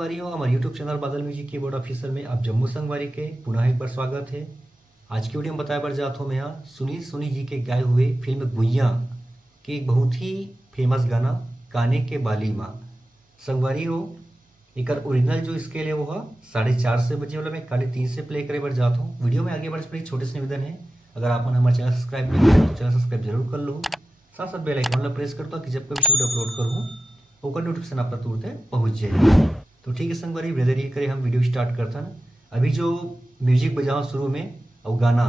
संगवारी हो, हमारे यूट्यूब चैनल बादल म्यूजिक कीबोर्ड ऑफिशियल में आप जम्मू संगवारी के पुनः एक बार स्वागत है। आज की वीडियो में बताया बार जात हूँ मैं यहाँ सुनील सोनी जी के गाए हुए फिल्म गुइया के एक बहुत ही फेमस गाना काने के बाली माँ। संगवारी हो एक ओरिजिनल जो स्केल है वो है 4:30 से बजे वाला मैं 3:30 से प्ले करे बार जाता हूँ। वीडियो में आगे बढ़ने से पहले छोटे से निवेदन है, अगर आप हमारे चैनल सब्सक्राइब नहीं करें तो चैनल सब्सक्राइब जरूर कर लो, साथ साथ बेल आइकन वाला प्रेस करता कि जब कोई वीडियो अपलोड करूँ ओकर नोटिफिकेशन आप तक तुरंत पहुंच जाए। तो ठीक है संगवारी, ब्रदर ये करे हम वीडियो स्टार्ट करता ना। अभी जो म्यूजिक बजाओ शुरू में और गाना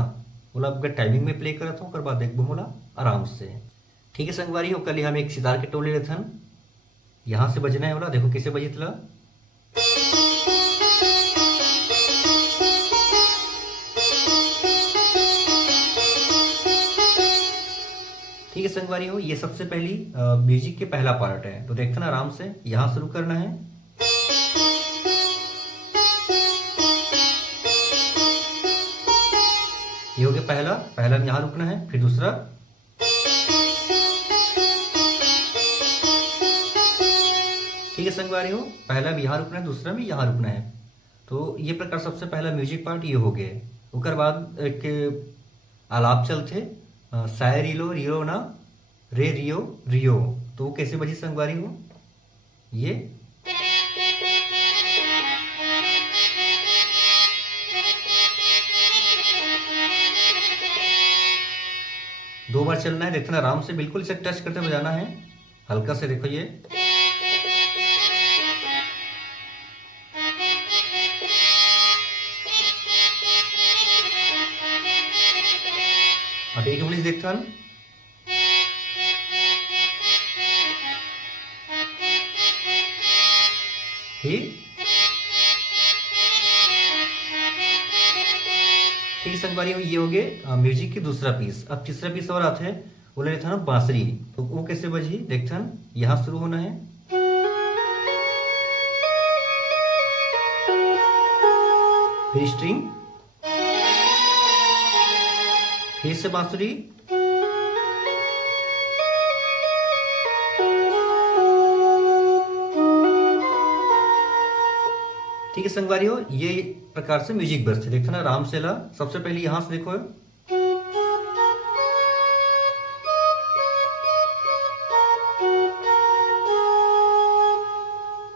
बोला आपका टाइमिंग में प्ले करता हूँ, बाद देखो बोला आराम से। ठीक है संगवारी हो, कल हम एक सितार के टोले लेते हैं, यहाँ से बजना है बोला, देखो कैसे बजी था। ठीक है संगवारी हो, ये सबसे पहली म्यूजिक के पहला पार्ट है, तो देखते ना आराम से। यहाँ शुरू करना है, ये हो गया पहला पहला में यहाँ रुकना है, फिर दूसरा, ठीक है संगवारी हो, पहला भी यहाँ रुकना है, दूसरा भी यहाँ रुकना है। तो ये प्रकार सबसे पहला म्यूजिक पार्ट ये हो गए। उसके बाद एक आलाप चलते साय रिलो रियो ना रे रियो रियो, तो वो कैसे बजी संगवारी हो, ये दो बार चलना है, देखना आराम से, बिल्कुल इसे टच करते बजाना है, हल्का से देखो ये। अब एक इंग्लिश देखता हूँ, ठीक है संगवारी, ये हो गए म्यूजिक की दूसरा पीस। अब तीसरा पीस और आता है, वो ले लेता ना बांसुरी, तो वो कैसे बजी देखता हूँ, यहाँ शुरू होना है, फिर स्ट्रिंग, फिर से बांसुरी, ठीक है संगवारी हो, ये प्रकार से म्यूजिक बजते देखते ना आराम से ला। सबसे पहले यहां से देखो,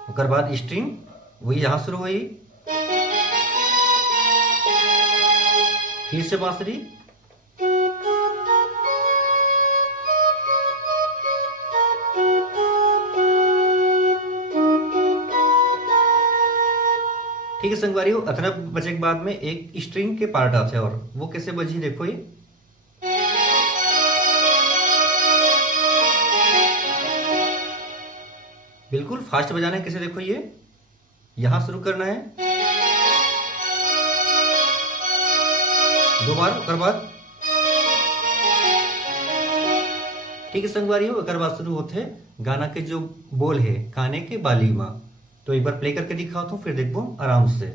उसके बाद स्ट्रिंग वही यहां शुरू हुई, फिर से बांसुरी, ठीक है संगवारी हो, अथना बजे के बाद में एक स्ट्रिंग के पार्ट आते हैं, और वो कैसे बजी देखो, ये बिल्कुल फास्ट बजाना है, कैसे देखो, ये यहां शुरू करना है, दो बार, उसके बाद ठीक है संगवारी हो, अगर बात शुरू होते हैं गाना के जो बोल है काने के बाली माँ, तो एक बार प्ले करके दिखाता हूँ, फिर देखो आराम से।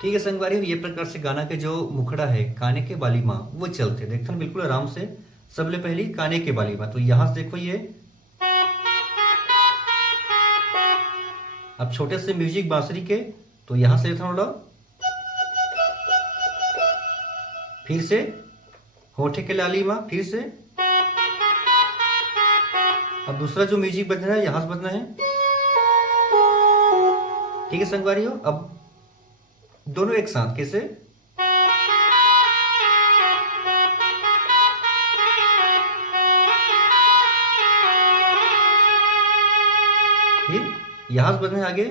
ठीक है संगवारी, ये प्रकार से गाना के जो मुखड़ा है काने के बाली माँ वो चलते देखते हैं बिल्कुल आराम से। सबले पहली काने के बाली माँ, तो यहां से देखो ये, अब छोटे से म्यूजिक बांसुरी के, तो यहां से थोड़ा, फिर से होठे के लाली माँ, फिर से, अब दूसरा जो म्यूजिक बजना है यहां से बजना है, ठीक है संगवारी हो। अब दोनों एक साथ कैसे, फिर यहां से बजना है आगे,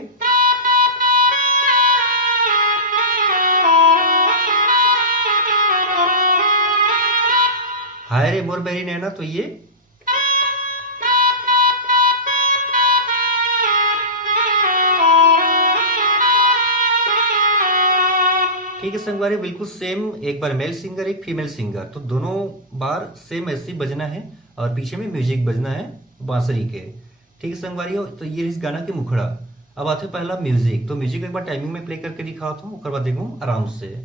हाय रे मोर बहरी नैना, तो ये ठीक है संगवारी, बिल्कुल सेम, एक बार मेल सिंगर एक फीमेल सिंगर, तो दोनों बार सेम ऐसे ही बजना है और पीछे में म्यूजिक बजना है बांसुरी के। ठीक है संगवारी, तो ये इस गाना की मुखड़ा। अब आते पहला म्यूजिक, तो म्यूजिक एक बार टाइमिंग में प्ले करके दिखाता हूँ, उसके बाद देखो आराम से।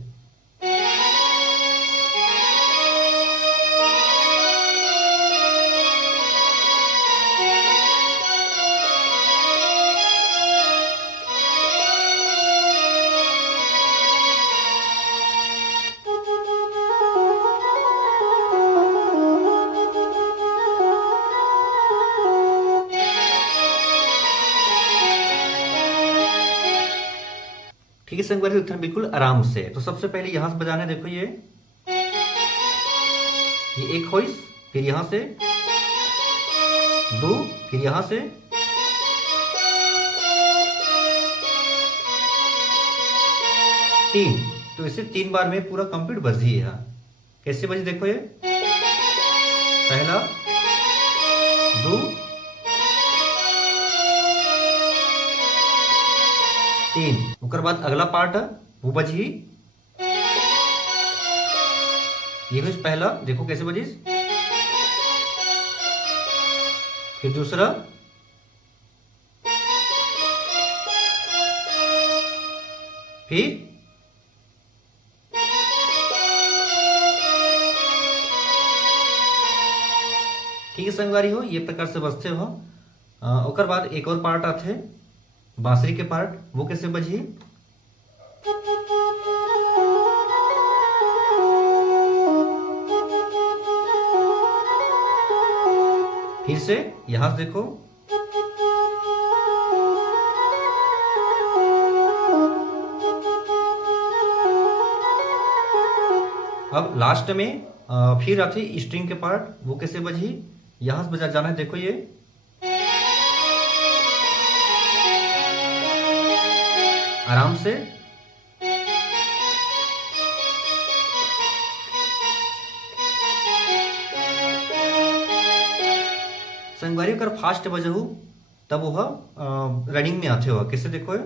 ठीक है संगवारी, उत्तर बिल्कुल आराम से। तो सबसे पहले यहां से बजाना है, देखो ये एक होइस, फिर यहां से दो, फिर यहां से तीन। तो इसे 3 बार में पूरा कंप्लीट बजी है। यहाँ कैसे बजी देखो, ये पहला, दो, तीन। उसके बाद अगला पार्ट है वो बजी, ये हुई पहला, देखो कैसे बजी, फिर दूसरा, फिर ठीक है संगवारी हो, ये प्रकार से बजते हो। ओकर बाद एक और पार्ट आते हैं बांसुरी के पार्ट, वो कैसे बजी, फिर से यहां से देखो, अब लास्ट में फिर आती स्ट्रिंग के पार्ट, वो कैसे बजी, यहां से बजा जाना है, देखो ये आराम से। संगवारी अगर फास्ट बजहू तब वह रनिंग में आते हो, कैसे देखो ये